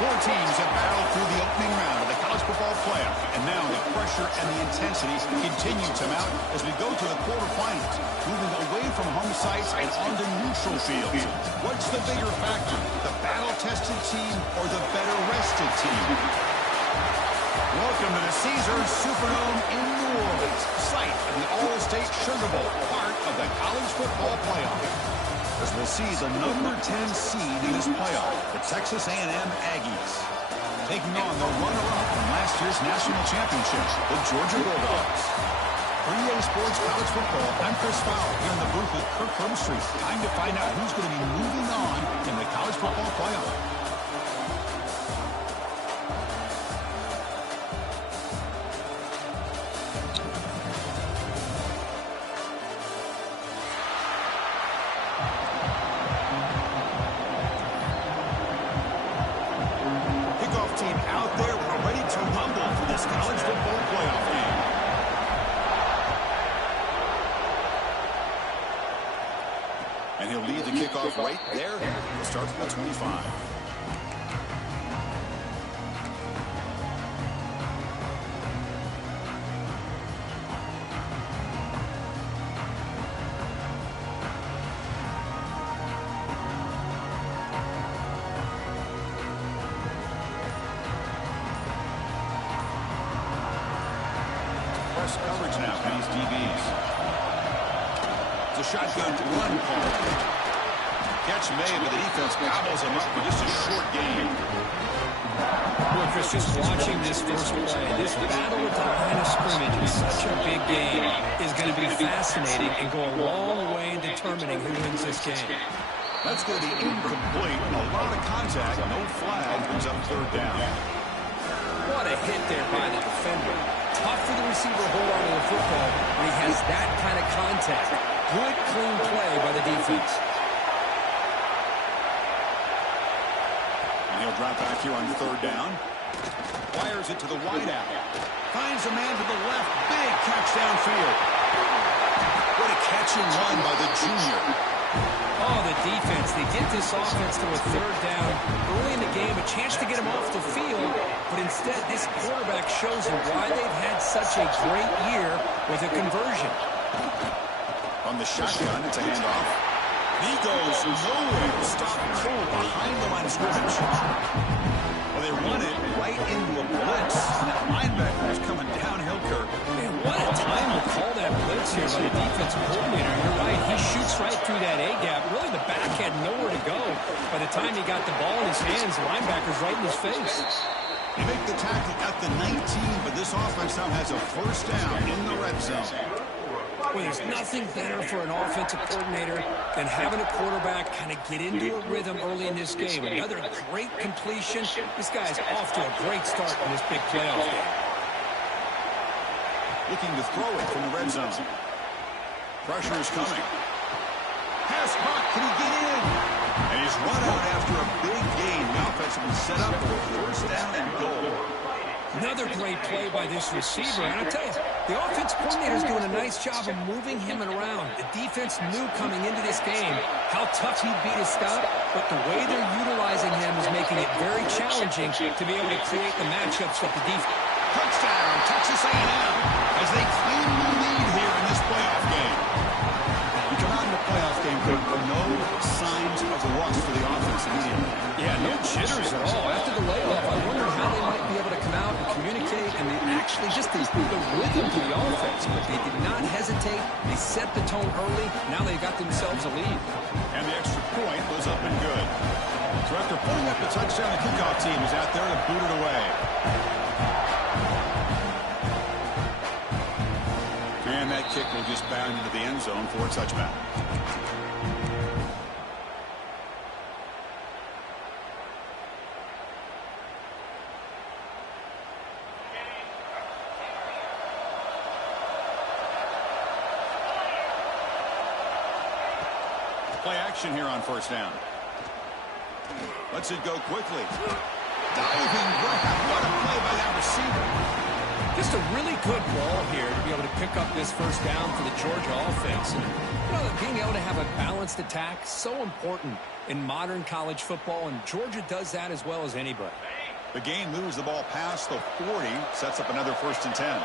Four teams have battled through the opening round of the college football playoff, and now the pressure and the intensity continue to mount as we go to the quarterfinals, moving away from home sites and onto neutral fields. What's the bigger factor, the battle-tested team or the better-rested team? Welcome to the Caesars Superdome in New Orleans, site of the All-State Sugar Bowl, part of the college football playoff. As we'll see the number 10 seed in this playoff, the Texas A&M Aggies, taking on the runner-up from last year's national championship, the Georgia Bulldogs. For EA Sports College Football, I'm Chris Fowler here in the booth with Kirk Hermstreet. Time to find out who's going to be moving on in the college football playoff. And he'll lead the kickoff right there. He'll start from the 25. Press coverage now for these DBs. A shotgun run call. Catch made, but the defense gobbles him up for just a short game. Well, Chris, just watching this first play, this battle at the line of scrimmage in such a big game is going to be fascinating and go a long way in determining who wins this game. That's going to be incomplete. A lot of contact. No flag. Brings up third down. What a hit there by the defender. Tough for the receiver to hold on to the football when he has that kind of contact. Good, clean play by the defense. And he'll drop back here on third down. Fires it to the wideout. Finds a man to the left. Big catch downfield. What a catch and run by the junior. Oh, the defense. They get this offense to a third down early in the game, a chance to get him off the field, but instead this quarterback shows them why they've had such a great year with a conversion. On the shotgun, it's a handoff. He goes nowhere. Stop cold behind the line of scrimmage. Well, they run it right into a blitz. And that linebacker is coming downhill, Kirk. Man, what a time to call that blitz here by the defensive coordinator. You're right. He shoots right through that A-gap. Really, the back had nowhere to go. By the time he got the ball in his hands, the linebacker's right in his face. They make the tackle at the 19, but this offense now has a first down in the red zone. Well, there's nothing better for an offensive coordinator than having a quarterback kind of get into a rhythm early in this game. Another great completion. This guy's off to a great start in this big playoff game. Looking to throw it from the red zone. Pressure is coming. Pass caught. Can he get in? And he's run out after a big gain. The offense has been set up for a first down and goal. Another great play by this receiver. And I'll tell you, the offense coordinator is doing a nice job of moving him around. The defense knew coming into this game how tough he'd be to stop, but the way they're utilizing him is making it very challenging to be able to create the matchups that the defense. Touchdown, Texas A&M, as they claim the lead here in this playoff game. We come out in the playoff game, but no signs of rust for the offense immediately. Yeah, no jitters at all. After the layoff, I wonder how they might be able to come out and communicate and actually just the rhythm to the offense. But they did not hesitate. They set the tone early. Now they've got themselves a lead. And the extra point was up and good. So after putting up the touchdown, the kickoff team is out there to boot it away. And that kick will just bound into the end zone for a touchback. Play action here on first down. Lets it go quickly. Diving grab. What a play by that receiver. Just a really good ball here to be able to pick up this first down for the Georgia offense. And, you know, being able to have a balanced attack, so important in modern college football, and Georgia does that as well as anybody. The gain moves the ball past the 40, sets up another 1st and 10.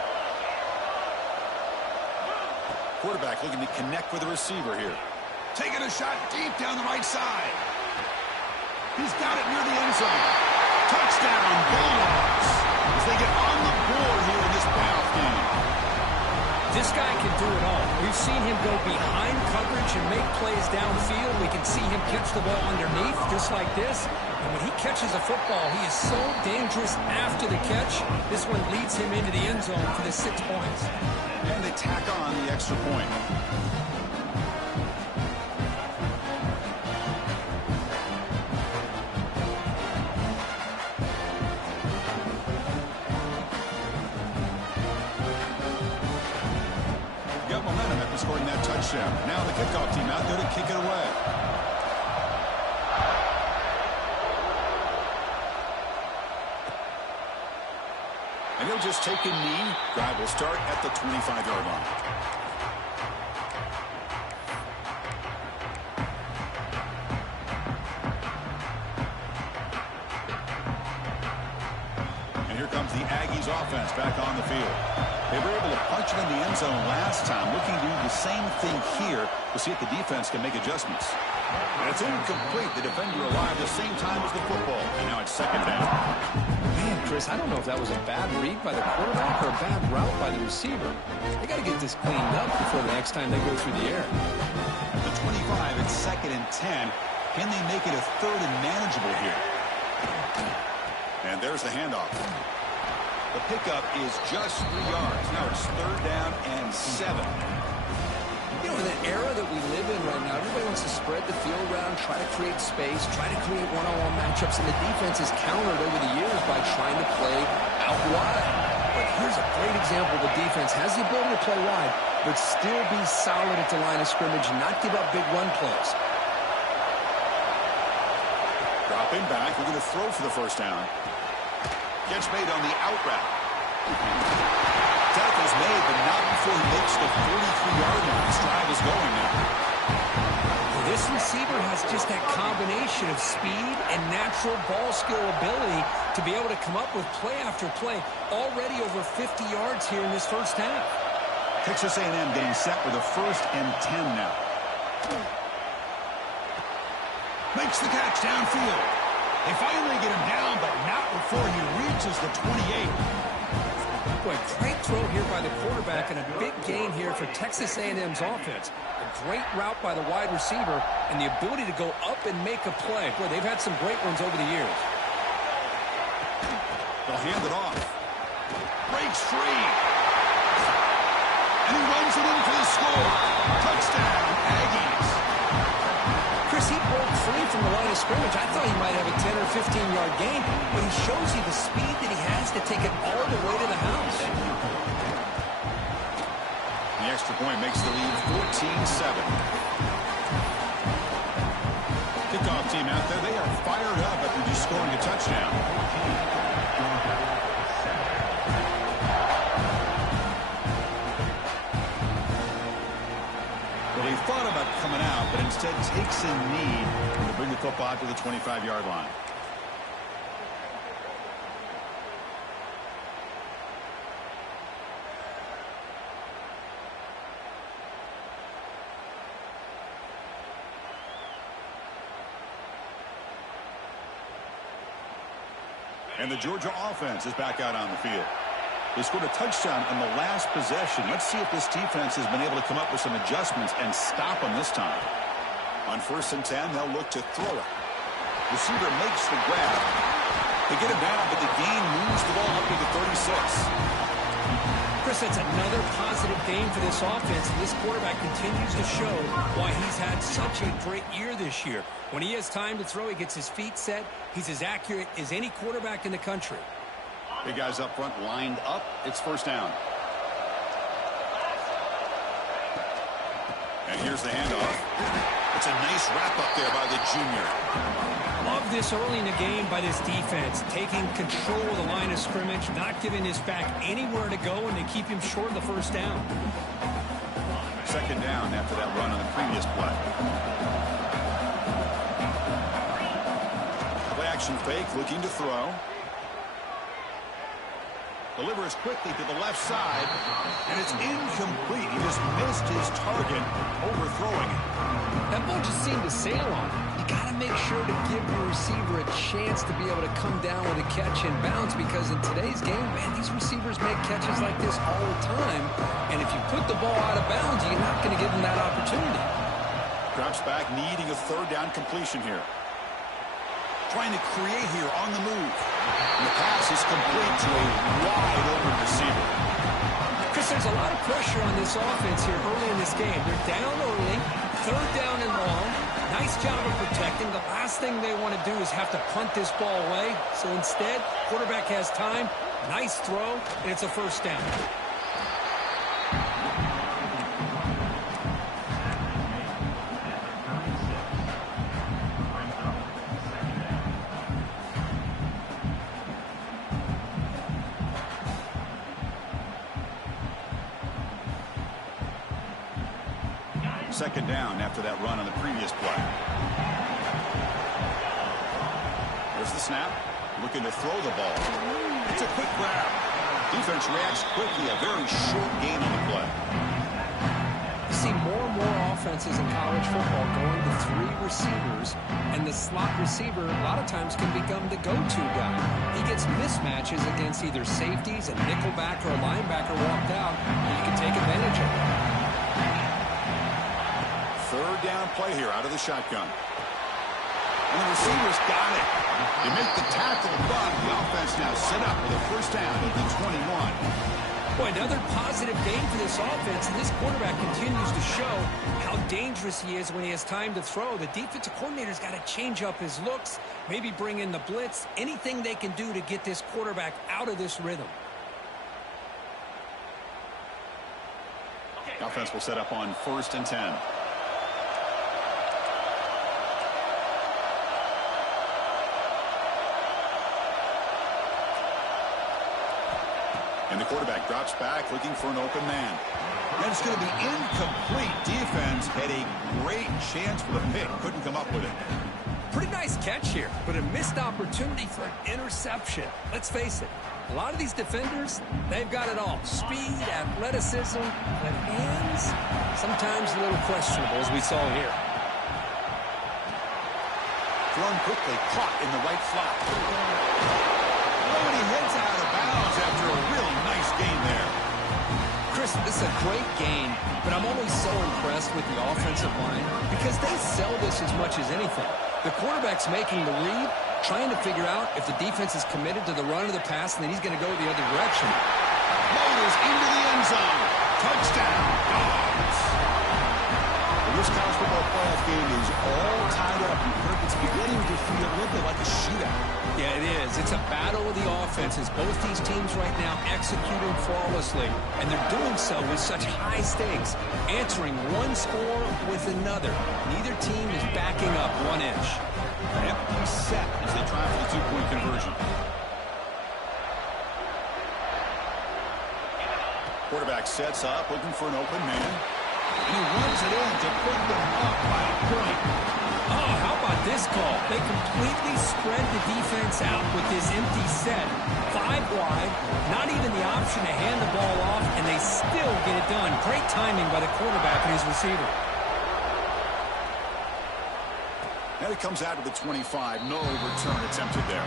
Quarterback looking to connect with the receiver here. Taking a shot deep down the right side. He's got it near the end zone. Touchdown, Bulldogs, as they get on the board here in this playoff game. This guy can do it all. We've seen him go behind coverage and make plays downfield. We can see him catch the ball underneath, just like this. And when he catches a football, he is so dangerous after the catch. This one leads him into the end zone for the 6 points. And they tack on the extra point. Got momentum after scoring that touchdown. Now the kickoff team out there to kick it away. And he'll just take a knee. Drive will start at the 25-yard line. And here comes the Aggies offense back on the field. They were able to punch it in the end zone last time. Looking to do the same thing here to see if the defense can make adjustments. And it's incomplete. The defender arrived the same time as the football. And now it's 2nd down. Man, Chris, I don't know if that was a bad read by the quarterback or a bad route by the receiver. They got to get this cleaned up before the next time they go through the air. The 25, it's 2nd and 10. Can they make it a 3rd and manageable here? And there's the handoff. The pickup is just 3 yards. Now it's 3rd down and 7. You know, in the era that we live in right now, everybody wants to spread the field around, try to create space, try to create one-on-one matchups, and the defense has countered over the years by trying to play out wide. But here's a great example. The defense has the ability to play wide, but still be solid at the line of scrimmage, not give up big run plays. Dropping back, we're going to throw for the 1st down. Catch made on the out route. Tackle's made, but not before he makes the 43-yard line. This drive is going now. Well, this receiver has just that combination of speed and natural ball skill ability to be able to come up with play after play. Already over 50 yards here in this 1st half. Texas A&M getting set with a 1st and 10 now. Makes the catch downfield. They finally get him down, but not before he reaches the 28. Boy, great throw here by the quarterback and a big gain here for Texas A&M's offense. A great route by the wide receiver and the ability to go up and make a play. Boy, they've had some great ones over the years. They'll hand it off. Breaks free. And he runs it in for the score. Touchdown, Aggies. Chris, he broke free from the line of scrimmage. I thought he might have a 10 or 15-yard gain, but he shows you the speed that he has to take it all the way to the house. The extra point makes the lead 14-7. Kickoff team out there. They are fired up after just scoring a touchdown. Well, he thought about coming out, but instead takes a knee to bring the football out to the 25-yard line. And the Georgia offense is back out on the field. They scored a touchdown on the last possession. Let's see if this defense has been able to come up with some adjustments and stop them this time. On 1st and 10, they'll look to throw it. Receiver makes the grab. They get him down, but the gain moves the ball up to the 36. Chris, that's another positive game for this offense, and this quarterback continues to show why he's had such a great year this year. When he has time to throw, he gets his feet set. He's as accurate as any quarterback in the country. Big guys up front lined up. It's 1st down. And here's the handoff. It's a nice wrap up there by the junior. Love this early in the game by this defense, taking control of the line of scrimmage, not giving his back anywhere to go, and they keep him short of the 1st down. 2nd down after that run on the previous play. Play action fake, looking to throw. Delivers quickly to the left side, and it's incomplete. He just missed his target, overthrowing it. That ball just seemed to sail on him. You got to make sure to give your receiver a chance to be able to come down with a catch and bounce, because in today's game, man, these receivers make catches like this all the time. And if you put the ball out of bounds, you're not going to give them that opportunity. Drops back, needing a third down completion here. Trying to create here on the move. And the pass is complete to a wide-open receiver. Chris, there's a lot of pressure on this offense here early in this game. They're down early, third down and long. Nice job of protecting. The last thing they want to do is have to punt this ball away. So instead, quarterback has time, nice throw, and it's a first down. Second down after that run on the previous play. There's the snap. Looking to throw the ball. It's a quick grab. Defense reacts quickly. A very short gain on the play. You see more and more offenses in college football going to three receivers, and the slot receiver a lot of times can become the go-to guy. He gets mismatches against either safeties, a nickelback, or a linebacker walked out, and you can take advantage of it. Third down play here out of the shotgun. And the receivers got it. They make the tackle, but the offense now set up with a first down at the 21. Boy, another positive game for this offense, and this quarterback continues to show how dangerous he is when he has time to throw. The defensive coordinator's got to change up his looks, maybe bring in the blitz, anything they can do to get this quarterback out of this rhythm. The offense will set up on 1st and 10. And the quarterback drops back, looking for an open man. And it's going to be incomplete. Defense had a great chance for the pick. Couldn't come up with it. Pretty nice catch here, but a missed opportunity for an interception. Let's face it, a lot of these defenders, they've got it all. Speed, athleticism, but hands, sometimes a little questionable, as we saw here. Thrown quickly, caught in the right flat. Oh, and he heads out of bounds after a real nice gain there. Chris, this is a great game, but I'm always so impressed with the offensive line because they sell this as much as anything. The quarterback's making the read, trying to figure out if the defense is committed to the run or the pass, and then he's going to go the other direction. Motors into the end zone. Touchdown, Dogs. This college football playoff game is all tied up. It's beginning to feel a little bit like a shootout. Yeah, it is. It's a battle of the offenses. Both these teams right now executing flawlessly, and they're doing so with such high stakes, answering one score with another. Neither team is backing up 1 inch. Empty set as they try for the two-point conversion. Quarterback sets up, looking for an open man. And he runs it in to put them up by a point. Oh, how about this call? They completely spread the defense out with this empty set. 5 wide, not even the option to hand the ball off, and they still get it done. Great timing by the quarterback and his receiver. Now he comes out of the 25. No return attempted there.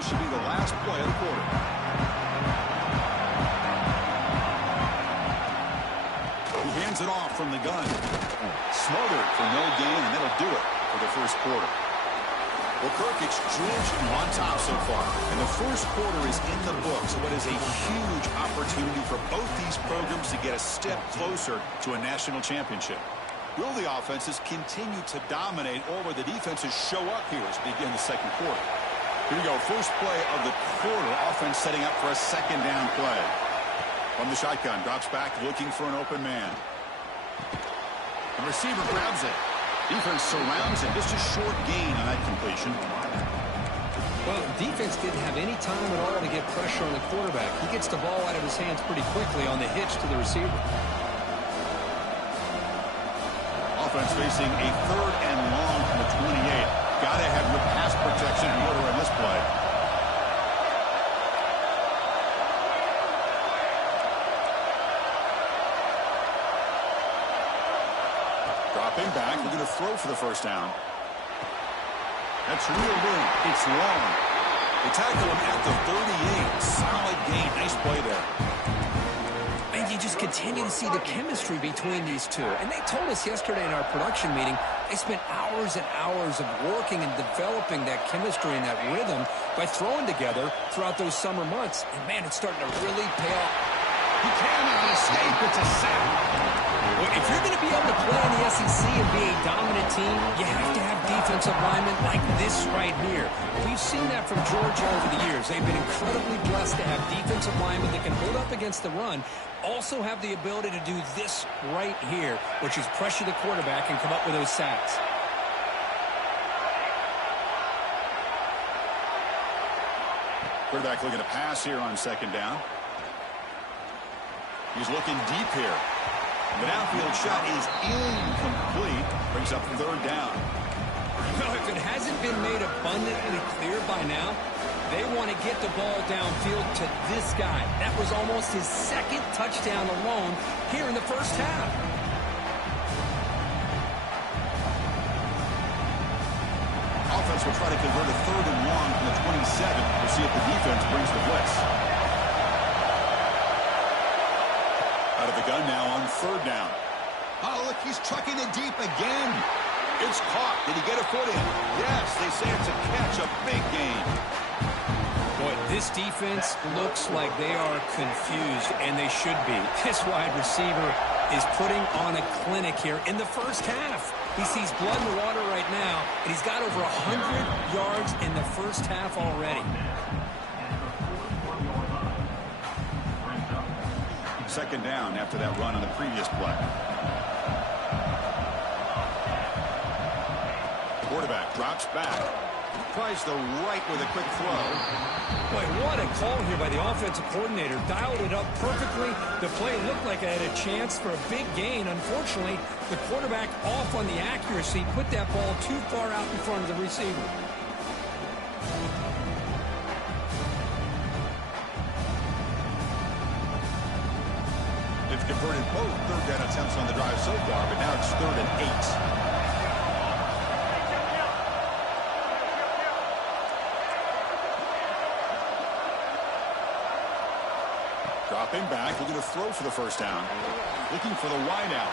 This should be the last play of the quarter. Hands it off from the gun. Smothered for no gain, and that'll do it for the first quarter. Well, Kirk, it's Georgia on top so far, and the first quarter is in the books. What is a huge opportunity for both these programs to get a step closer to a national championship. Will the offenses continue to dominate, or will the defenses show up here as we begin the second quarter? Here we go, first play of the quarter. Offense setting up for a second down play. From the shotgun, drops back, looking for an open man. The receiver grabs it. Defense surrounds it. Just a short gain on that completion. Well, defense didn't have any time at all to get pressure on the quarterback. He gets the ball out of his hands pretty quickly on the hitch to the receiver. Offense facing a third and long from the 28. Got to have your pass throw for the first down. That's reeled in. It's long. They tackle him at the 38. Solid gain. Nice play there. And you just continue to see the chemistry between these two. And they told us yesterday in our production meeting, they spent hours and hours of working and developing that chemistry and that rhythm by throwing together throughout those summer months. And, man, it's starting to really pay off. He cannot escape. It's a sack. Well, if you're going to be able to play in the SEC and be a dominant team, you have to have defensive linemen like this right here. We've seen that from Georgia over the years. They've been incredibly blessed to have defensive linemen that can hold up against the run, also have the ability to do this right here, which is pressure the quarterback and come up with those sacks. Quarterback looking to pass here on second down. He's looking deep here. The downfield shot is incomplete. Brings up third down. You know, if it hasn't been made abundantly clear by now, they want to get the ball downfield to this guy. That was almost his second touchdown alone here in the first half. Offense will try to convert a third and long from the 27. We'll see if the defense brings the blitz. Out of the gun now on third down. Oh, look, he's trucking it deep again. It's caught. Did he get a foot in? Yes, they say it's a catch, a big gain. Boy, this defense looks like they are confused, and they should be. This wide receiver is putting on a clinic here in the first half. He sees blood in the water right now, and he's got over 100 yards in the first half already. Second down after that run on the previous play. Quarterback drops back. Tries the right with a quick throw. Boy, what a call here by the offensive coordinator. Dialed it up perfectly. The play looked like it had a chance for a big gain. Unfortunately, the quarterback off on the accuracy, put that ball too far out in front of the receiver. They've converted both third down attempts on the drive so far, but now it's 3rd and 8. Dropping back, looking to throw for the first down. Looking for the wideout.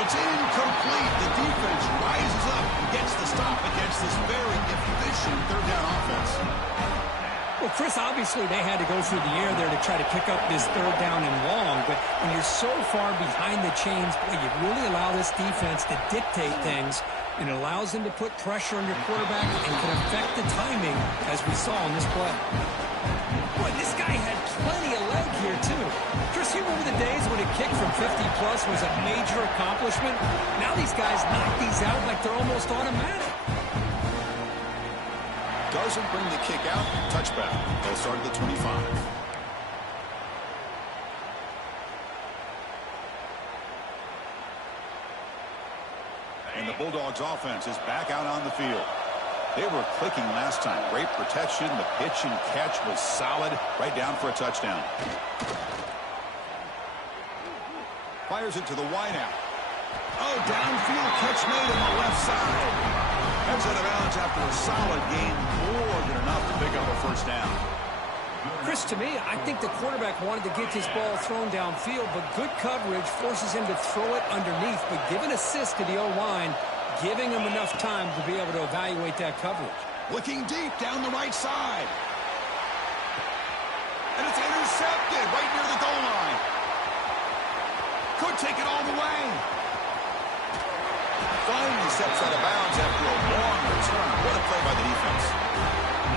It's incomplete. The defense rises up and gets the stop against this very efficient third down offense. Well, Chris, obviously they had to go through the air there to try to pick up this third down and long, but when you're so far behind the chains, boy, you really allow this defense to dictate things, and it allows them to put pressure on your quarterback and can affect the timing, as we saw in this play. Boy, this guy had plenty of leg here, too. Chris, you remember the days when a kick from 50-plus was a major accomplishment? Now these guys knock these out like they're almost automatic. Doesn't bring the kick out. Touchback. They'll start at the 25. And the Bulldogs offense is back out on the field. They were clicking last time. Great protection. The pitch and catch was solid. Right down for a touchdown. Fires it to the wideout. Oh, downfield catch made on the left side. That's out of bounds after a solid gain. More than enough to pick up a first down. Chris, to me, I think the quarterback wanted to get this ball thrown downfield, but good coverage forces him to throw it underneath. But give an assist to the O-line, giving him enough time to be able to evaluate that coverage. Looking deep down the right side. And it's intercepted right near the goal line. Could take it all the way. Finally steps out of bounds after a long return. What a play by the defense.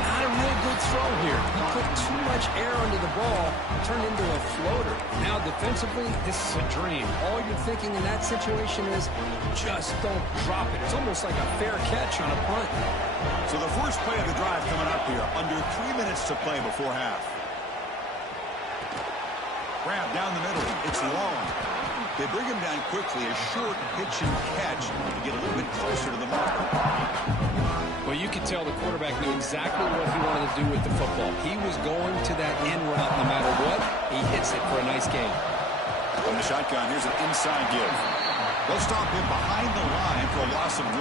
Not a real good throw here. He put too much air under the ball, turned into a floater. Now defensively, this is a dream. All you're thinking in that situation is just don't drop it. It's almost like a fair catch on a punt. So the first play of the drive coming up here. Under 3 minutes to play before half. Grab down the middle. It's long. They bring him down quickly, a short pitch and catch to get a little bit closer to the mark. Well, you could tell the quarterback knew exactly what he wanted to do with the football. He was going to that end route no matter what. He hits it for a nice gain. From the shotgun, here's an inside give. They'll stop him behind the line for a loss of 1.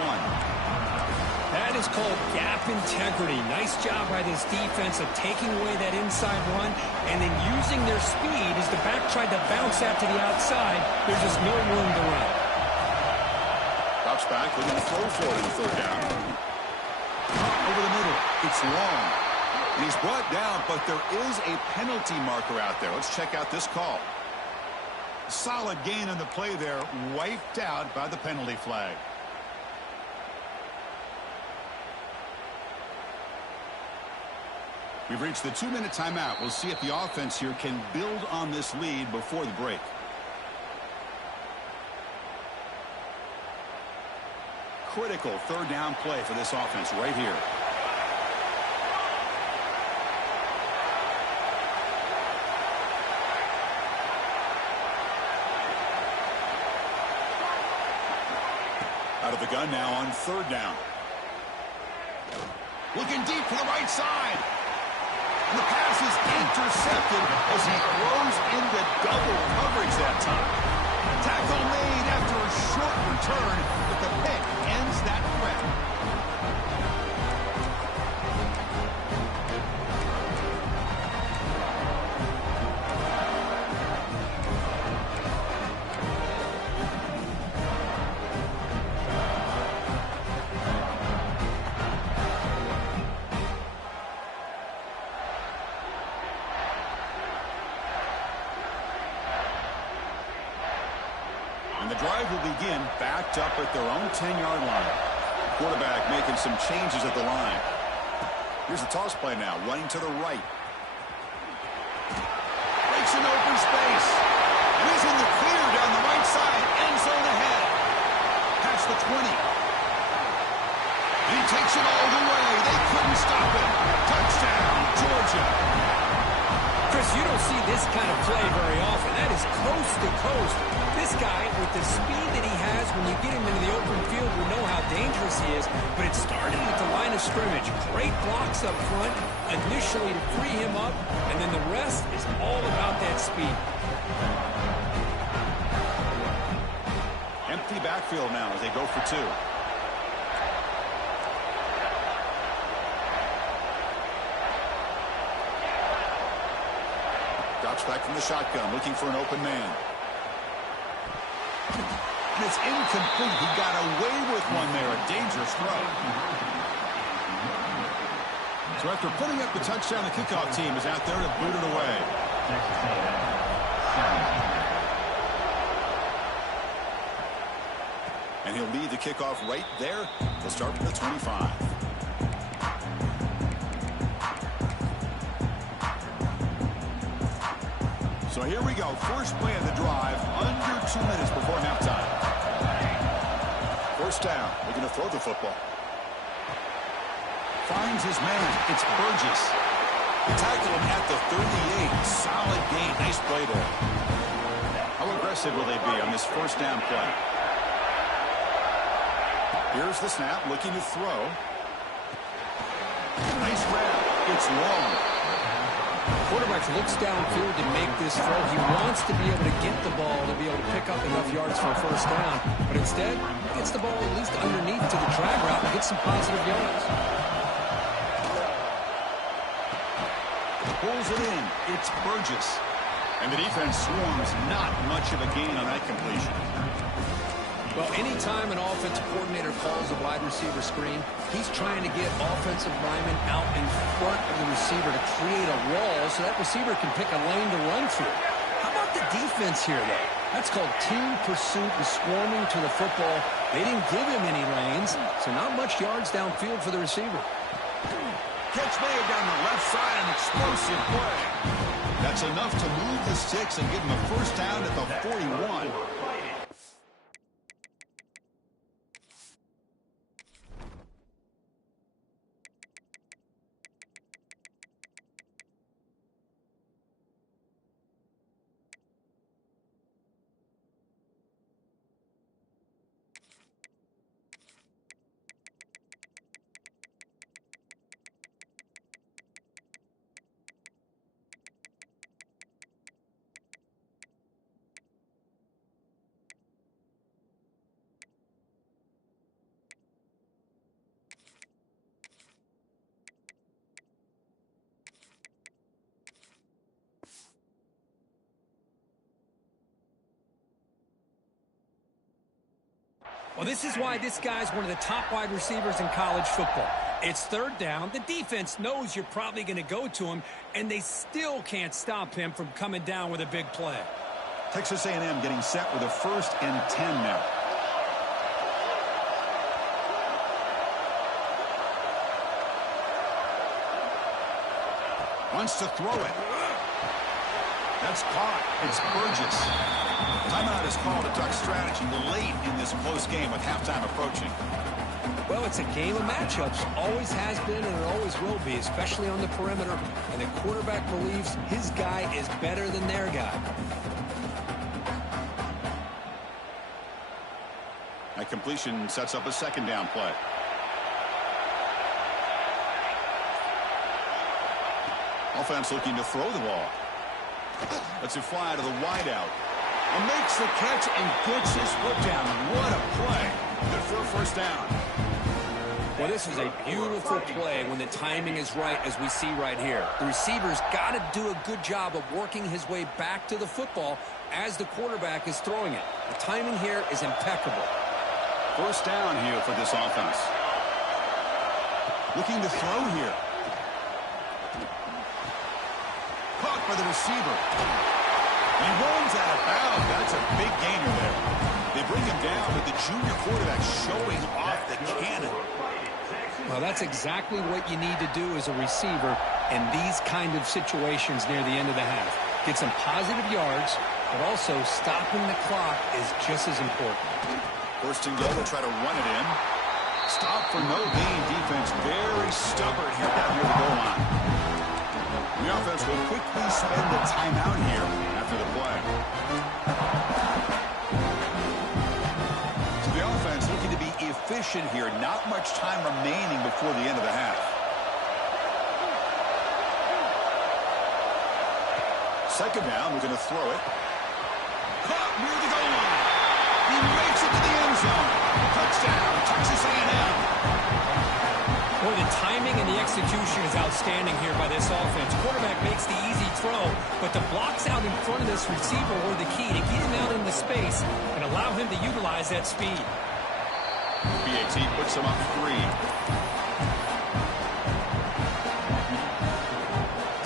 That is called gap integrity. Nice job by this defense of taking away that inside run and then using their speed as the back tried to bounce out to the outside. There's just no room to run. Drops back, looking to throw for it in 3rd down. Over the middle. It's long. And he's brought down, but there is a penalty marker out there. Let's check out this call. Solid gain on the play there, wiped out by the penalty flag. We've reached the 2-minute timeout. We'll see if the offense here can build on this lead before the break. Critical 3rd down play for this offense right here. Out of the gun now on 3rd down. Looking deep for the right side. And the pass is intercepted as he throws into double coverage that time. Tackle made after a short return, but the pick ends that threat. Drive will begin backed up at their own 10-yard line. Quarterback making some changes at the line. Here's the toss play now, running to the right. Breaks an open space. And he's in the clear down the right side. End zone ahead. Past the 20. And he takes it all the way. They couldn't stop him. Touchdown, Georgia. Chris, you don't see this kind of play very often. That is coast to coast. This guy, with the speed that he has, when you get him into the open field, we know how dangerous he is, but it started at the line of scrimmage. Great blocks up front, initially to free him up, and then the rest is all about that speed. Empty backfield now as they go for 2. Drops back from the shotgun, looking for an open man. And it's incomplete. He got away with one there. A dangerous throw. So after putting up the touchdown, the kickoff team is out there to boot it away. And he'll lead the kickoff right there. They'll start from the 25. So here we go. First play of the drive, under 2 minutes before halftime. 1st down, looking to throw the football. Finds his man. It's Burgess. They tackle him at the 38. Solid gain. Nice play there. How aggressive will they be on this 1st down play? Here's the snap, looking to throw. Nice grab. It's long. Quarterback looks downfield to make this throw. He wants to be able to get the ball to be able to pick up enough yards for a 1st down. But instead, gets the ball at least underneath to the drag route and gets some positive yards. Pulls it in. It's Burgess. And the defense swarms. Not much of a gain on that completion. Well, anytime an offensive coordinator calls a wide receiver screen, he's trying to get offensive linemen out in front of the receiver to create a wall so that receiver can pick a lane to run through. How about the defense here, though? That's called team pursuit and swarming to the football. They didn't give him any lanes, so not much yards downfield for the receiver. Catch made down the left side, an explosive play. That's enough to move the sticks and give him a 1st down at the 41. Well, this is why this guy's one of the top wide receivers in college football. It's third down. The defense knows you're probably going to go to him, and they still can't stop him from coming down with a big play. Texas A&M getting set with a 1st and 10 now. Wants to throw it. That's caught. It's Burgess. Timeout is called a duck strategy late in this close game with halftime approaching. Well, it's a game of matchups. Always has been and it always will be, especially on the perimeter. And the quarterback believes his guy is better than their guy. That completion sets up a 2nd down play. Offense looking to throw the ball. Lets it fly to the wideout. And makes the catch and gets his foot down. What a play. Good for a 1st down. Well, this is a beautiful play when the timing is right, as we see right here. The receiver's got to do a good job of working his way back to the football as the quarterback is throwing it. The timing here is impeccable. 1st down here for this offense. Looking to throw here. Caught by the receiver. He runs out of bounds. That's a big gainer there. They bring him down, but the junior quarterback showing off the cannon. Well, that's exactly what you need to do as a receiver in these kind of situations near the end of the half. Get some positive yards, but also stopping the clock is just as important. 1st and goal, they'll try to run it in. Stop for no gain. Defense very stubborn here down near the goal line. The offense will quickly spend the timeout here after the play. So the offense looking to be efficient here. Not much time remaining before the end of the half. 2nd down, we're going to throw it. Caught near the goal line. He makes it to the end zone. Touchdown, Texas A&M. Boy, the timing and the execution is outstanding here by this offense. Quarterback makes the easy throw, but the blocks out in front of this receiver were the key to get him out into space and allow him to utilize that speed. BAT puts him up 3.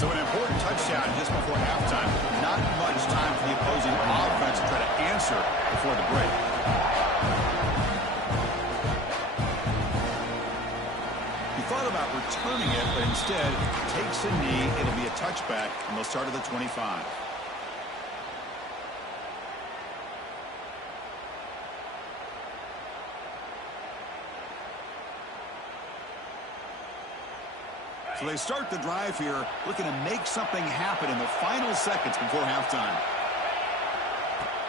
So an important touchdown just before halftime. Not much time for the opposing offense to try to answer before the break. Thought about returning it, but instead takes a knee. It'll be a touchback, and they'll start at the 25. So they start the drive here, looking to make something happen in the final seconds before halftime.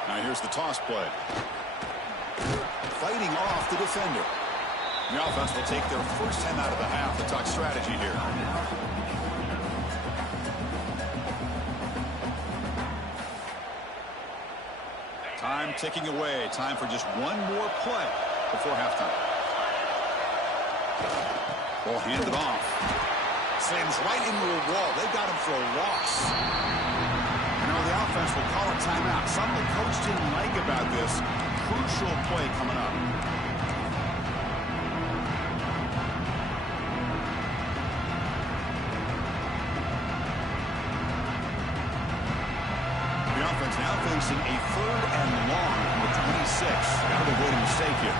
Now here's the toss play. Fighting off the defender. The offense will take their 1st time out of the half. The talk strategy here. Time ticking away. Time for just one more play before halftime. Ball handed off. Slams right into a wall. They got him for a loss. You know, the offense will call a timeout. Something the coach didn't like about this. Crucial play coming up. Now facing a 3rd and long from the 26. Got to avoid a mistake here.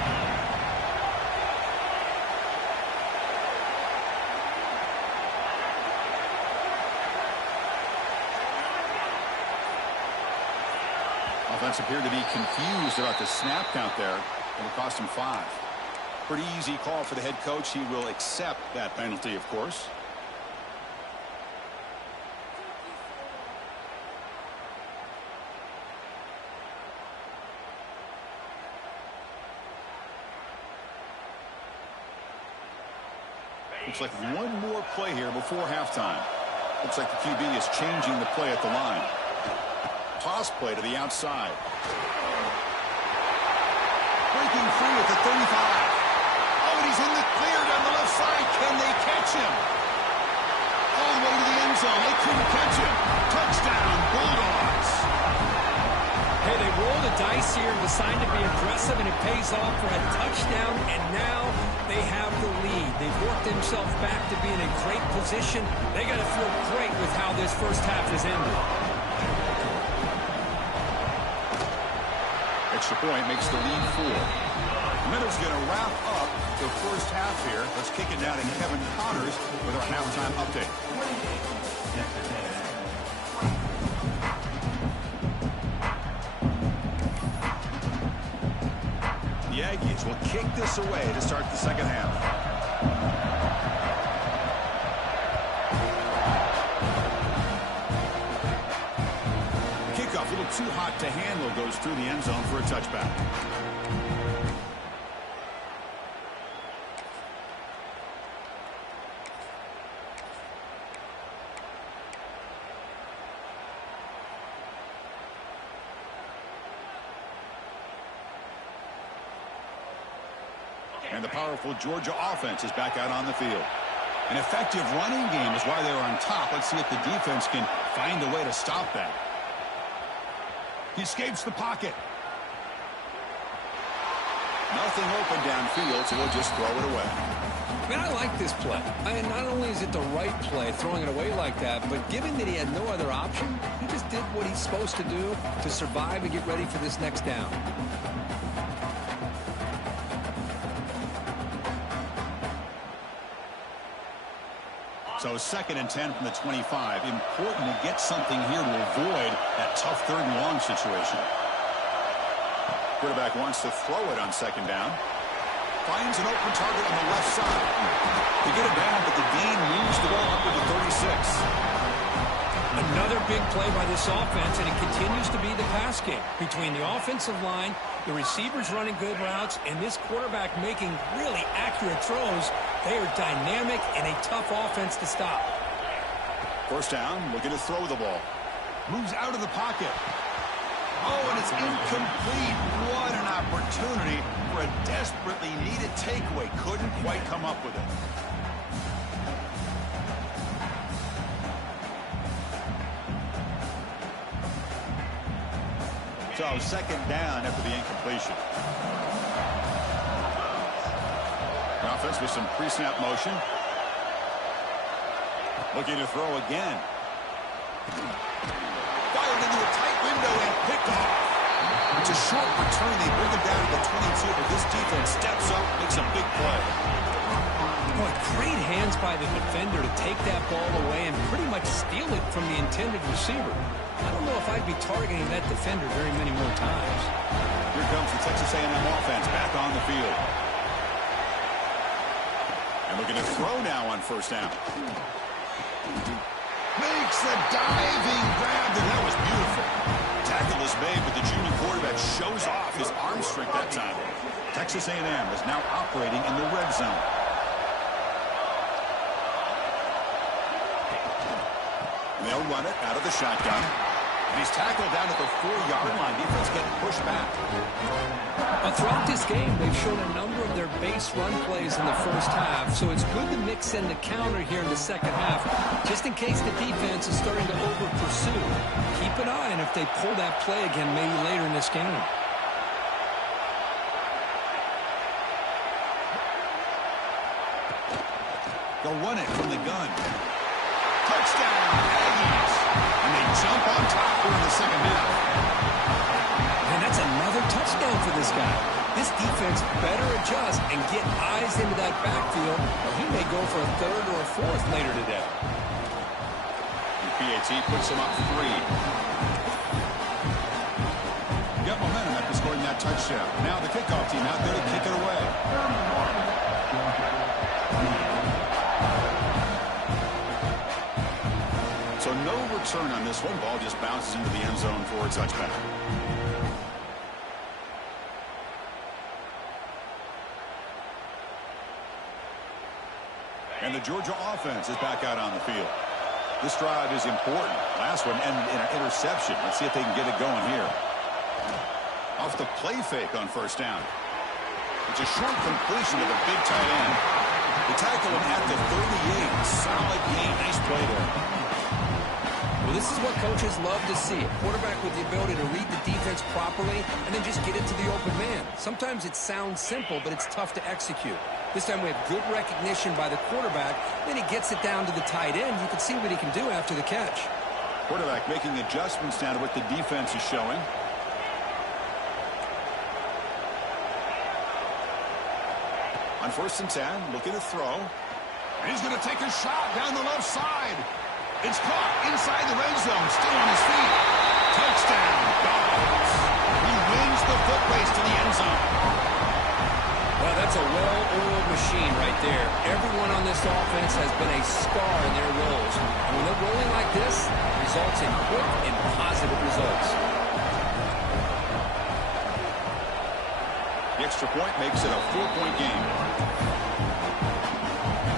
Offense appeared to be confused about the snap count there. It'll cost him 5. Pretty easy call for the head coach. He will accept that penalty, of course. Looks like one more play here before halftime. Looks like the QB is changing the play at the line. Toss play to the outside. Breaking free at the 35. Oh, and he's in the clear down the left side. Can they catch him? All the way to the end zone. They couldn't catch him. Touchdown, Bulldogs. Hey, they roll the dice pace here, decide to be aggressive, and it pays off for a touchdown, and now they have the lead. They've worked themselves back to be in a great position. They got to feel great with how this first half has ended. Extra point makes the lead 4. Miller's going to wrap up the first half here. Let's kick it down to Kevin Connors with our halftime update. The Yankees will kick this away to start the second half. Kickoff, a little too hot to handle, goes through the end zone for a touchback. And the powerful Georgia offense is back out on the field. An effective running game is why they were on top. Let's see if the defense can find a way to stop that. He escapes the pocket. Nothing open downfield, so we'll just throw it away. Man, I like this play. Not only is it the right play, throwing it away like that, but given that he had no other option, he just did what he's supposed to do to survive and get ready for this next down. So 2nd and 10 from the 25. Important to get something here to avoid that tough 3rd and long situation. Quarterback wants to throw it on 2nd down. Finds an open target on the left side. They get it down, but the gain moves the ball up to the 36. Another big play by this offense, and it continues to be the pass game. Between the offensive line, the receivers running good routes, and this quarterback making really accurate throws, they are dynamic and a tough offense to stop. First down, looking to throw the ball. Moves out of the pocket. Oh, and it's incomplete. What an opportunity for a desperately needed takeaway. Couldn't quite come up with it. So 2nd down after the incompletion. The offense with some pre-snap motion. Looking to throw again. Fired into a tight window and picked off. It's a short return. They bring him down to the 22, but this defense steps up, makes a big play. Boy, great hands by the defender to take that ball away and pretty much steal it from the intended receiver. I don't know if I'd be targeting that defender very many more times. Here comes the Texas A&M offense back on the field. And looking to throw now on 1st down. Makes the diving grab there. That was beautiful. Tackle is made, but the junior quarterback shows off his arm strength that time. Texas A&M is now operating in the red zone. They'll run it out of the shotgun. And he's tackled down at the 4-yard line. Defense getting pushed back. Throughout this game, they've shown a number of their base run plays in the first half, so it's good to mix in the counter here in the second half, just in case the defense is starting to over-pursue. Keep an eye on if they pull that play again maybe later in this game. They'll run it from the gun. Touchdown, Aggies! And they jump on top here in the second half. And that's another touchdown for this guy. This defense better adjust and get eyes into that backfield, or he may go for a 3rd or a 4th later today. And PAT puts him up 3. Got momentum after scoring that touchdown. Now the kickoff team out there to kick it away. So no return on this one. Ball just bounces into the end zone for a touchback. And the Georgia offense is back out on the field. This drive is important. Last one ended in an interception. Let's see if they can get it going here. Off the play fake on 1st down. It's a short completion to the big tight end. They tackle him at the 38. Solid game. Nice play there. Well, this This is what coaches love to see. A quarterback with the ability to read the defense properly and then just get it to the open man. Sometimes it sounds simple, but it's tough to execute. This time we have good recognition by the quarterback. Then he gets it down to the tight end. You can see what he can do after the catch. Quarterback making adjustments now to what the defense is showing. On 1st and 10, looking to throw. And he's going to take a shot down the left side. It's caught inside the red zone, still on his feet. Touchdown, Dogs. He wins the foot race to the end zone. Well, that's a well-oiled machine right there. Everyone on this offense has been a star in their roles. And when they're rolling like this, it results in quick and positive results. The extra point makes it a 4-point game.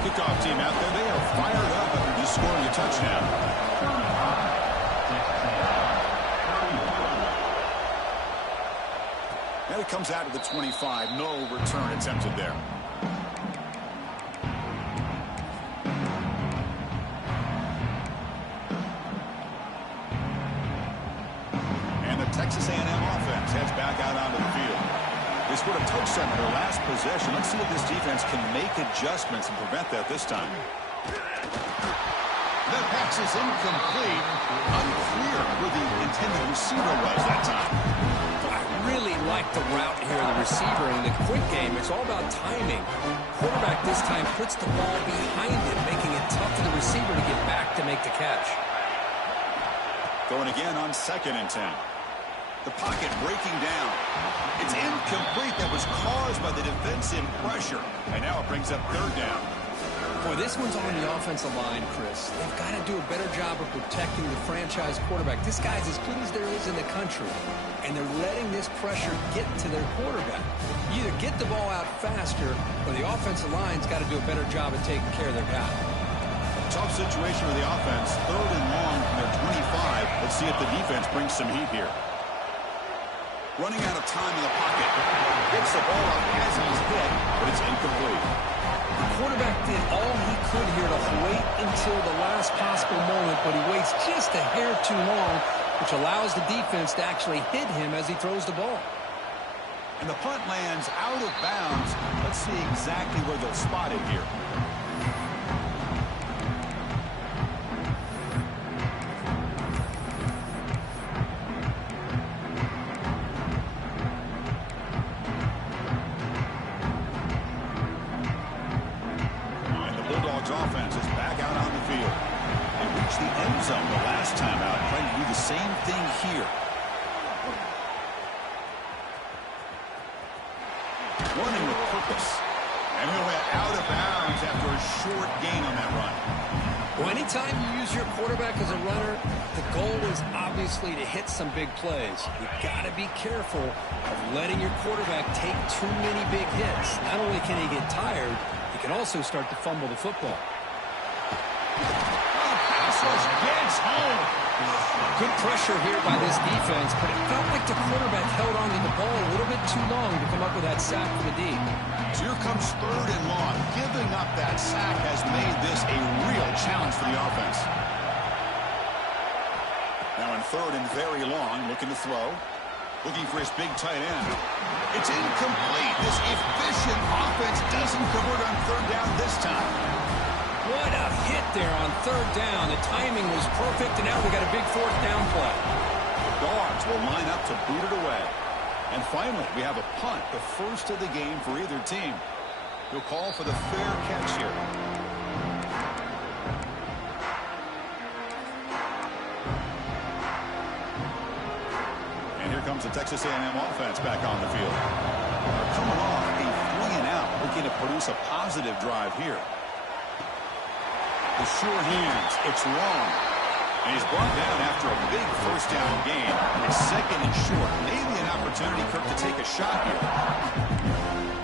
Kickoff team out there, they are fired up after just scoring a touchdown. Now he comes out to the 25. No return attempted there. And the Texas A&M offense heads back out onto the field. They scored a touchdown in their last possession. Let's see if this defense can make adjustments and prevent that this time. The pass is incomplete. Unclear who the intended receiver was that time. I really like the route here of the receiver. In the quick game, it's all about timing. Quarterback this time puts the ball behind him, making it tough for the receiver to get back to make the catch. Going again on 2nd and 10. The pocket breaking down. It's incomplete. That was caused by the defensive pressure. And now it brings up 3rd down. Boy, this one's on the offensive line, Chris. They've got to do a better job of protecting the franchise quarterback. This guy's as good as there is in the country. And they're letting this pressure get to their quarterback. You either get the ball out faster, or the offensive line's got to do a better job of taking care of their guy. Tough situation with the offense. 3rd and long from their 25. Let's see if the defense brings some heat here. Running out of time in the pocket. Gets the ball up as he's hit, but it's incomplete. The quarterback did all he could here to wait until the last possible moment, but he waits just a hair too long, which allows the defense to actually hit him as he throws the ball. And the punt lands out of bounds. Let's see exactly where they'll spot it here. Offense is back out on the field. They reached the end zone the last time out, trying to do the same thing here. Running with purpose. And he'll head out of bounds after a short gain on that run. Well, anytime you use your quarterback as a runner, the goal is obviously to hit some big plays. You've got to be careful of letting your quarterback take too many big hits. Not only can he get tired, he can also start to fumble the football. Pass rush gets home. Good pressure here by this defense, but it felt like the quarterback held on to the ball a little bit too long to come up with that sack for the D. So here comes 3rd and long. Giving up that sack has made this a real challenge for the offense. Now in 3rd and very long, looking to throw. Looking for his big tight end. It's incomplete. This efficient offense doesn't convert on 3rd down this time. What a hit there on 3rd down. The timing was perfect, and now we got a big 4th down play. The Dogs will line up to boot it away. And finally, we have a punt, the first of the game for either team. He'll call for the fair catch here. And here comes the Texas A&M offense back on the field. They're coming off a 3-and-out, looking to produce a positive drive here. The sure hands, it's long. And he's brought down after a big 1st down gain. It's 2nd and short. Maybe an opportunity, Kirk, to take a shot here.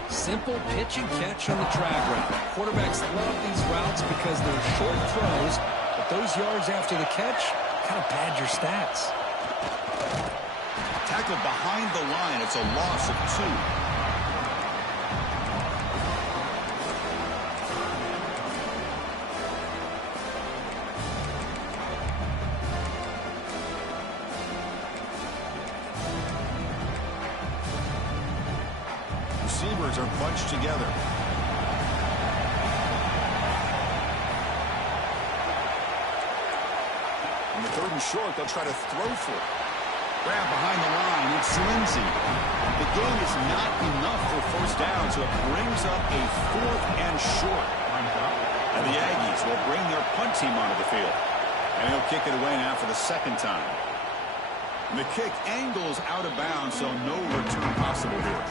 Simple pitch and catch on the drag route. Quarterbacks love these routes because they're short throws, but those yards after the catch kind of pad your stats. Tackled behind the line. It's a loss of 2. receivers are bunched together. On the 3rd and short, they'll try to throw for it. Grab behind the line. It's Lindsey. The gain is not enough for first down, so it brings up a 4th and short. And the Aggies will bring their punt team onto the field. And he'll kick it away now for the 2nd time. And the kick angles out of bounds, so no return possible here.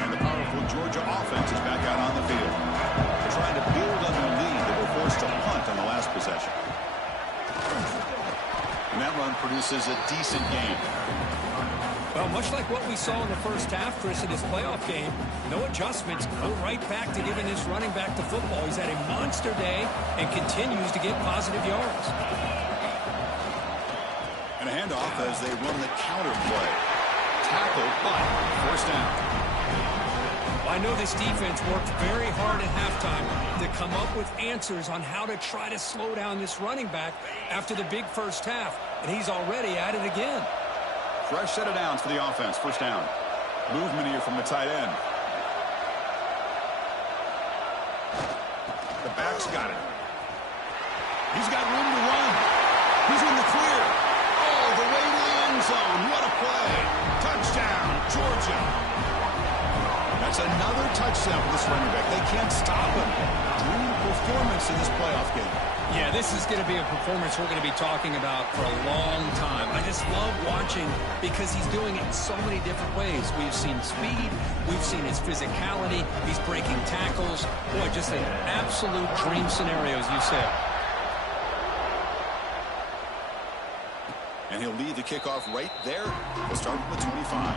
And the powerful Georgia offense is back out on the field. They're trying to build on their lead. They were forced to punt on the last possession. And that run produces a decent gain. Well, much like what we saw in the first half, Chris, in this playoff game, no adjustments. Go right back to giving this running back the football. He's had a monster day and continues to get positive yards. And a handoff as they run the counter play. Tackled, but first down. I know this defense worked very hard at halftime to come up with answers on how to try to slow down this running back after the big first half, and he's already at it again. Fresh set of downs for the offense. First down. Movement here from the tight end. The back's got it. He's got room to run. He's in the clear. Oh, the way to the end zone. What a play. Touchdown, Georgia. That's another touchdown for this running back. They can't stop him. Dream performance in this playoff game. Yeah, this is going to be a performance we're going to be talking about for a long time. I just love watching because he's doing it in so many different ways. We've seen speed. We've seen his physicality. He's breaking tackles. Boy, just an absolute dream scenario, as you said. And he'll lead the kickoff right there. We'll start with the 25.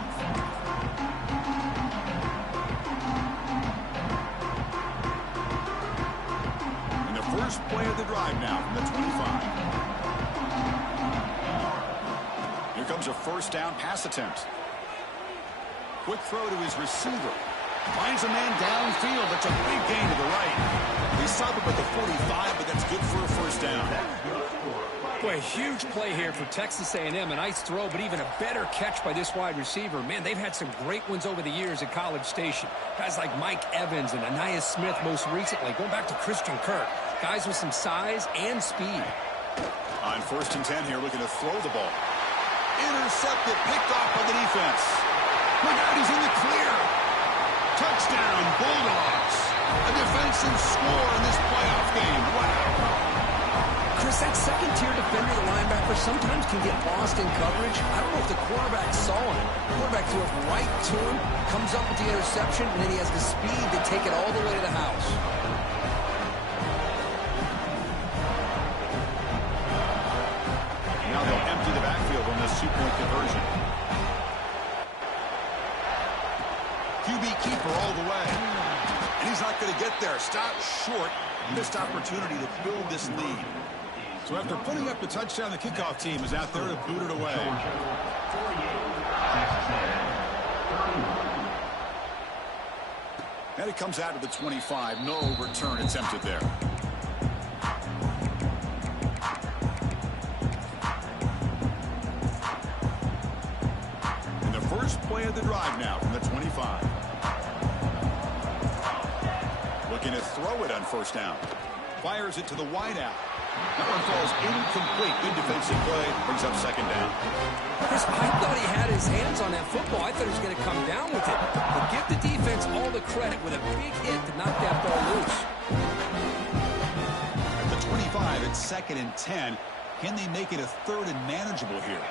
First play of the drive now from the 25. Here comes a first down pass attempt. Quick throw to his receiver. Finds a man downfield. That's a big gain to the right. They stop him at the 45, but that's good for a first down. Boy, a huge play here for Texas A&M. A nice throw, but even a better catch by this wide receiver. Man, they've had some great ones over the years at College Station. Guys like Mike Evans and Anais Smith most recently, going back to Christian Kirk. Guys with some size and speed. On 1st and 10 here, looking to throw the ball. Intercepted, picked off by the defense. Look out, he's in the clear. Touchdown, Bulldogs. A defensive score in this playoff game. Wow. Chris, that second-tier defender, the linebacker, sometimes can get lost in coverage. I don't know if the quarterback saw him. The quarterback threw it right to him, comes up with the interception, and then he has the speed to take it all the way to the house. Now they'll empty the backfield on this 2-point conversion. QB keeper all the way. And he's not going to get there. Stop short. Missed opportunity to build this lead. So after putting up the touchdown, the kickoff team is out there to boot it away. And it comes out to the 25. No return attempted there. And the first play of the drive now from the 25. Looking to throw it on first down. Fires it to the wideout. That one falls incomplete. Good defensive play. Brings up second down. Chris, I thought he had his hands on that football. I thought he was going to come down with it. But give the defense all the credit with a big hit to knock that ball loose. At the 25, it's 2nd and 10. Can they make it a 3rd and manageable here?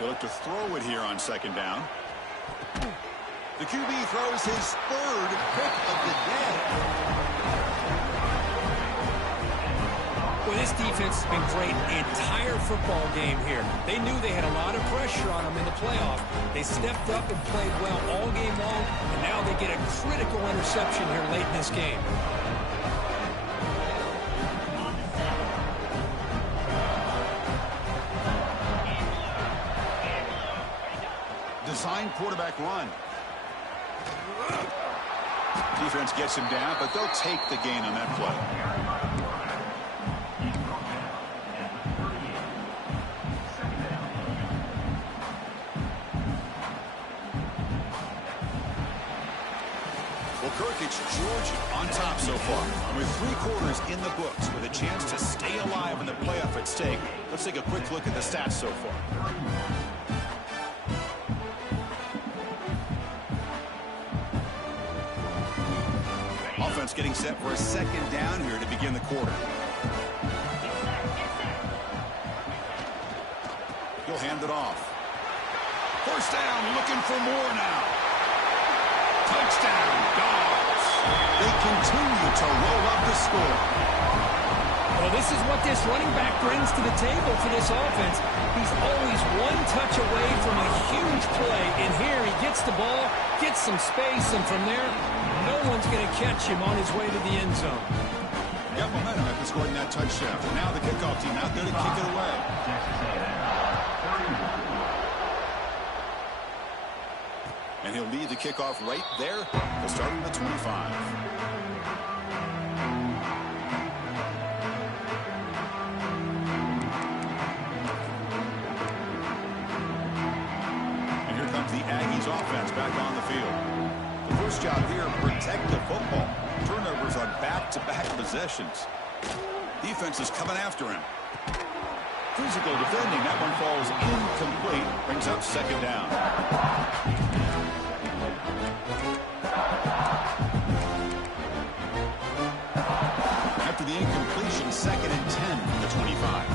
They look to throw it here on second down. The QB throws his 3rd pick of the day. Well, this defense has been great the entire football game here. They knew they had a lot of pressure on them in the playoff. They stepped up and played well all game long, and now they get a critical interception here late in this game. assigned quarterback run. Defense gets him down, but they'll take the gain on that play. Well, Kirk, it's Georgia on top so far. With 3 quarters in the books, with a chance to stay alive in the playoff at stake, let's take a quick look at the stats so far. Offense getting set for a second down here to begin the quarter. He'll hand it off. First down, looking for more now. Touchdown, Dogs. They continue to roll up the score. Well, this is what this running back brings to the table for this offense. He's always one touch away from a huge play. And here he gets the ball, gets some space, and from there, no one's going to catch him on his way to the end zone. Got momentum after scoring that touchdown. Now the kickoff team out there to kick it away. And he'll lead the kickoff right there. He'll start at the 25. And here comes the Aggies offense back on the field. The first job here, protect the football. Turnovers on back-to-back possessions. Defense is coming after him. Physical defending. That one falls incomplete. Brings up second down. After the incompletion, 2nd and 10 from the 25.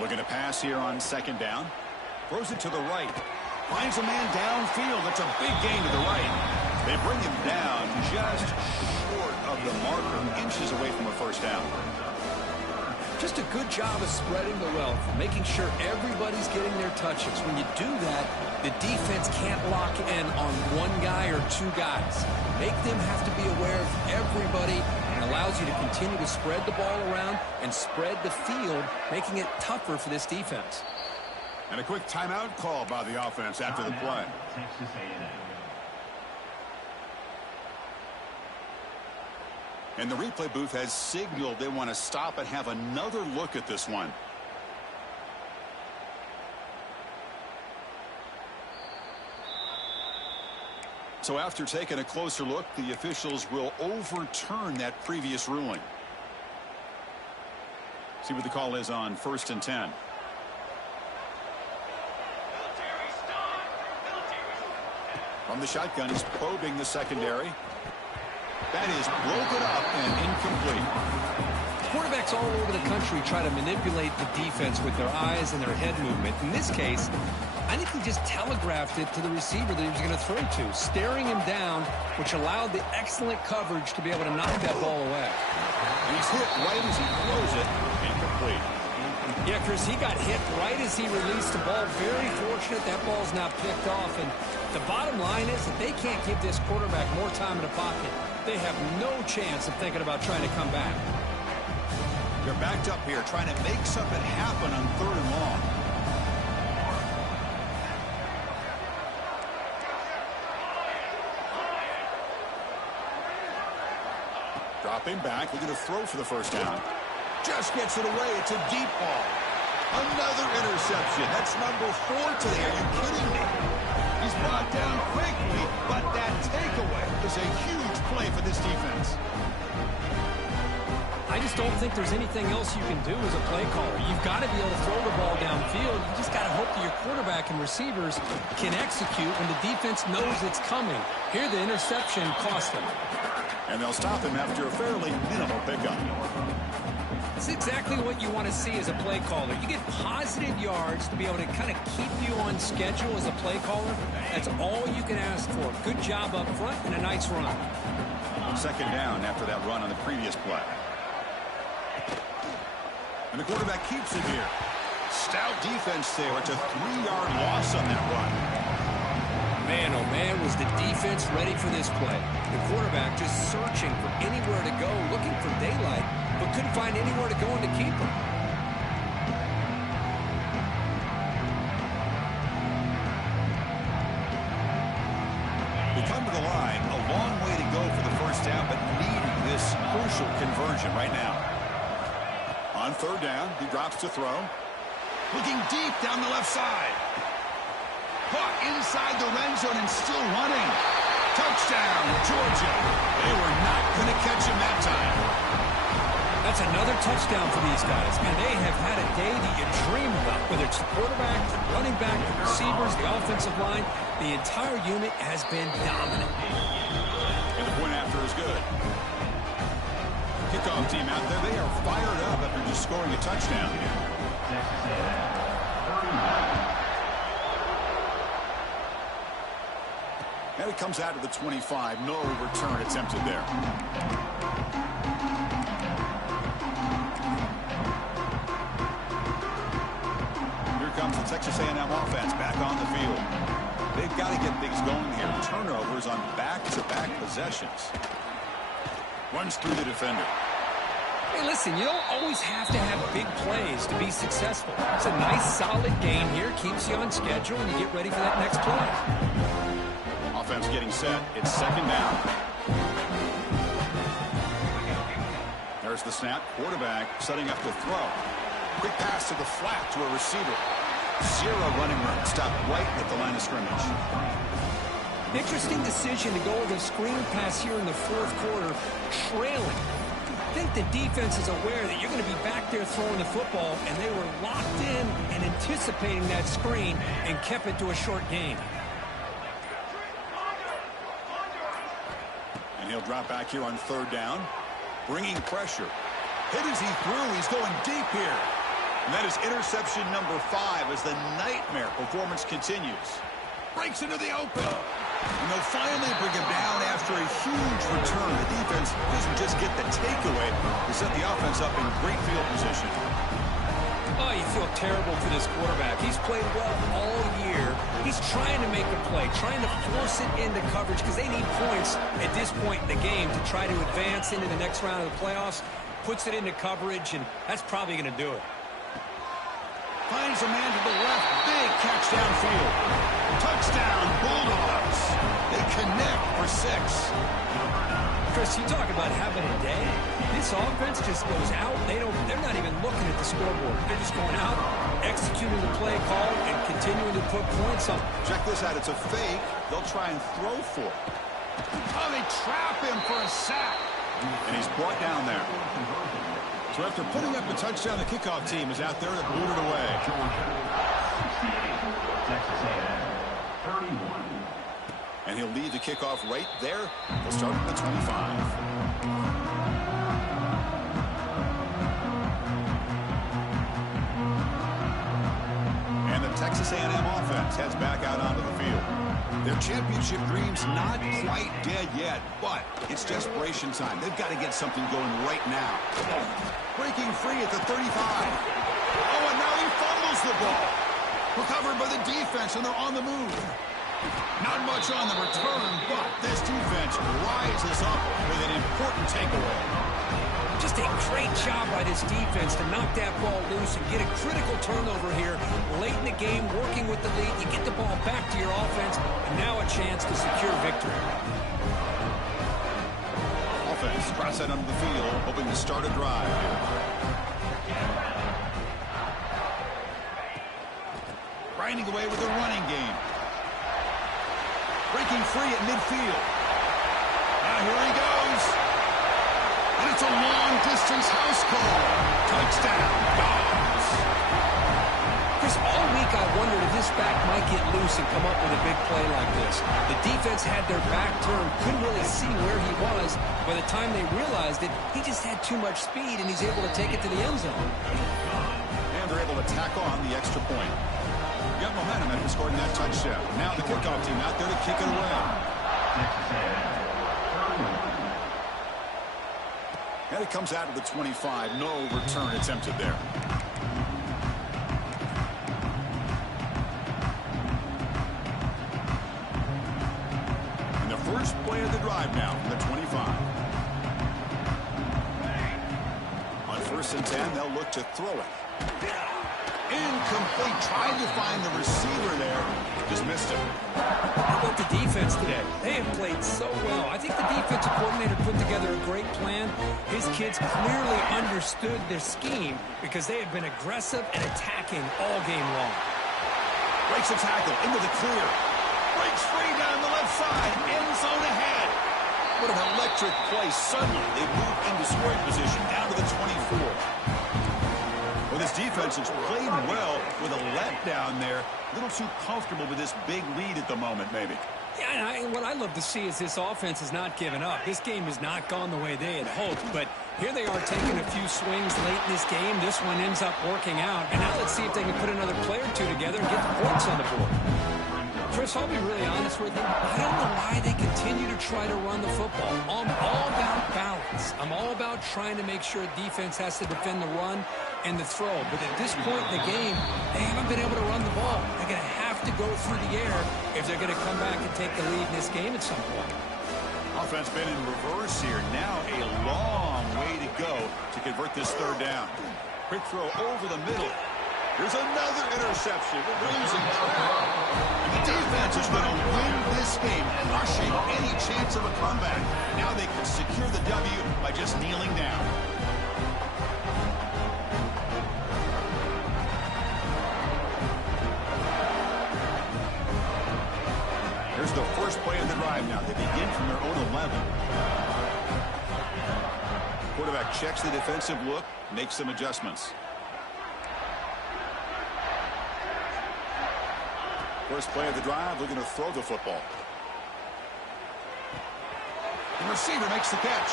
Looking to pass here on second down. Throws it to the right. Finds a man downfield. That's a big gain to the right. They bring him down just short of the marker, inches away from a first down. Just a good job of spreading the wealth, making sure everybody's getting their touches. When you do that, the defense can't lock in on one guy or 2 guys. Make them have to be aware of everybody, and allows you to continue to spread the ball around and spread the field, making it tougher for this defense. And a quick timeout call by the offense after the play. And the replay booth has signaled they want to stop and have another look at this one. So after taking a closer look, the officials will overturn that previous ruling. See what the call is on 1st and 10. From the shotgun, he's probing the secondary. That is broken up and incomplete. Quarterbacks all over the country try to manipulate the defense with their eyes and their head movement. In this case, I think he just telegraphed it to the receiver that he was going to throw to, staring him down, which allowed the excellent coverage to be able to knock that ball away. He's hit right as he throws it. Incomplete. Yeah, Chris, he got hit right as he released the ball. Very fortunate that ball's not picked off. And the bottom line is that they can't give this quarterback more time in the pocket. They have no chance of thinking about trying to come back. They're backed up here trying to make something happen on 3rd and long. Dropping back, looking to throw for the first down. Just gets it away. It's a deep ball. Another interception. That's number 4 today. Are you kidding me? He's brought down quickly, but that takeaway is a huge play for this defense. I just don't think there's anything else you can do as a play caller. You've got to be able to throw the ball downfield. You just got to hope that your quarterback and receivers can execute when the defense knows it's coming. Here, the interception cost them. And they'll stop him after a fairly minimal pickup. It's exactly what you want to see as a play caller. You get positive yards to be able to kind of keep you on schedule as a play caller. That's all you can ask for. Good job up front and a nice run. Second down after that run on the previous play. And the quarterback keeps it here. Stout defense there. It's a 3-yard loss on that run. Man, oh man, was the defense ready for this play. The quarterback just searching for anywhere to go, looking for daylight, but couldn't find anywhere to go in to keep him. We come to the line, a long way to go for the first down, but needing this crucial conversion right now. On third down, he drops to throw. Looking deep down the left side. Caught inside the red zone and still running. Touchdown, Georgia. They were not going to catch him that time. That's another touchdown for these guys. Man, they have had a day that you dream about, whether it's the quarterback, the running back, the receivers, the offensive line. The entire unit has been dominant. And the point after is good. Kickoff team out there, they are fired up after just scoring a touchdown. And it comes out to the 25. No return attempted there. Here comes the Texas A&M offense back on the field. They've got to get things going here. Turnovers on back-to-back possessions. Runs through the defender. Hey, listen, you don't always have to have big plays to be successful. It's a nice, solid game here. Keeps you on schedule, and you get ready for that next play. Offense getting set. It's second down. There's the snap. Quarterback setting up the throw. Quick pass to the flat to a receiver. Zero running room. Stopped right at the line of scrimmage. Interesting decision to go with a screen pass here in the fourth quarter, trailing. I think the defense is aware that you're going to be back there throwing the football, and they were locked in and anticipating that screen and kept it to a short game. And he'll drop back here on third down, bringing pressure. Hit as he threw. He's going deep here. And that is interception number 5 as the nightmare performance continues. Breaks into the open. And they'll finally bring him down after a huge return. The defense doesn't just get the takeaway. They set the offense up in great field position. Oh, you feel terrible for this quarterback. He's played well all year. He's trying to make a play, trying to force it into coverage because they need points at this point in the game to try to advance into the next round of the playoffs. Puts it into coverage, and that's probably going to do it. Finds a man to the left. Big catch downfield. Touchdown, Bulldogs. They connect for 6. Chris, you talk about having a day. This offense just goes out. They're not even looking at the scoreboard. They're just going out, executing the play call, and continuing to put points up. Check this out. It's a fake. They'll try and throw for it. Oh, they trap him for a sack. And he's brought down there. So after putting up a touchdown, the kickoff team is out there to boot it away. And he'll lead the kickoff right there. He'll start at the 25. And the Texas A&M offense heads back out onto the field. Their championship dreams not quite dead yet, but it's desperation time. They've got to get something going right now. Breaking free at the 35. Oh, and now he fumbles the ball. Recovered by the defense, and they're on the move. Not much on the return, but this defense rises up with an important takeaway. Just a great job by this defense to knock that ball loose and get a critical turnover here late in the game, working with the lead. You get the ball back to your offense, and now a chance to secure victory. Offense cross that onto the field, hoping to start a drive. Grinding away with a running game. Breaking free at midfield. Now here he goes. And it's a long-distance house call. Touchdown, Dogs. Chris, all week I wondered if this back might get loose and come up with a big play like this. The defense had their back turned, couldn't really see where he was. By the time they realized it, he just had too much speed, and he's able to take it to the end zone. And they're able to tack on the extra point. Got momentum after scoring that touchdown. Now the kickoff team out there to kick it away. And it comes out to the 25. No return attempted there. first play of the drive now from the 25. On 1st and 10, they'll look to throw it. Incomplete. Tried to find the receiver there. Just missed him. How about the defense today? They have played so well. I think the defensive coordinator put together a great plan. His kids clearly understood their scheme because they have been aggressive and attacking all game long. Breaks a tackle into the clear. Breaks free down the left side. End zone ahead. What an electric play. Suddenly, they move into scoring position down to the 24. Well, this defense has played well with a letdown there. A little too comfortable with this big lead at the moment, maybe. Yeah, and what I love to see is this offense has not given up. This game has not gone the way they had hoped, but here they are taking a few swings late in this game. This one ends up working out, and now let's see if they can put another play or two together and get the points on the board. Chris, I'll be really honest with you. I don't know why they continue to try to run the football. I'm all about balance. I'm all about trying to make sure defense has to defend the run and the throw. But at this point in the game, they haven't been able to run the ball. They're going to have to go through the air if they're going to come back and take the lead in this game at some point. Offense been in reverse here. Now a long way to go to convert this 3rd down. Quick throw over the middle. Here's another interception. We're losing track. The defense is going to win this game, crushing any chance of a comeback. Now they can secure the W by just kneeling down. Here's the first play of the drive now. They begin from their own 11. Quarterback checks the defensive look, makes some adjustments. First play of the drive, looking to throw the football. The receiver makes the catch.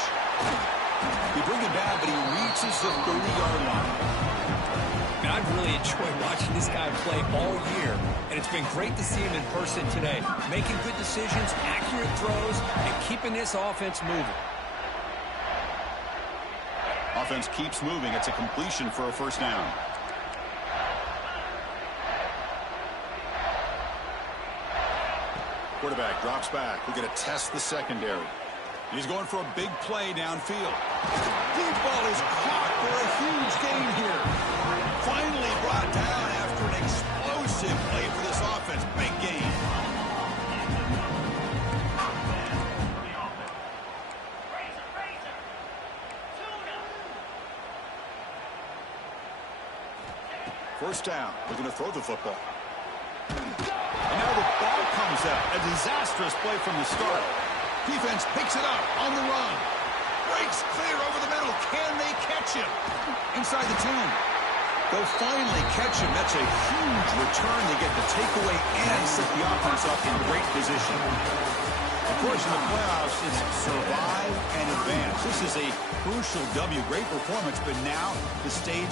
He brings it down, but he reaches the 30-yard line. And I've really enjoyed watching this guy play all year, and it's been great to see him in person today, making good decisions, accurate throws, and keeping this offense moving. Offense keeps moving. It's a completion for a 1st down. Quarterback drops back. We're going to test the secondary. He's going for a big play downfield. Deep ball is caught for a huge gain here. Finally brought down after an explosive play for this offense. Big gain. First down. We're going to throw the football. And now the ball comes out. A disastrous play from the start. Defense picks it up on the run. Breaks clear over the middle. Can they catch him? Inside the 10. They'll finally catch him. That's a huge return. They get the takeaway and set the offense up in great position. Of course, in the playoffs, it's survive and advance. This is a crucial W. Great performance, but now the stage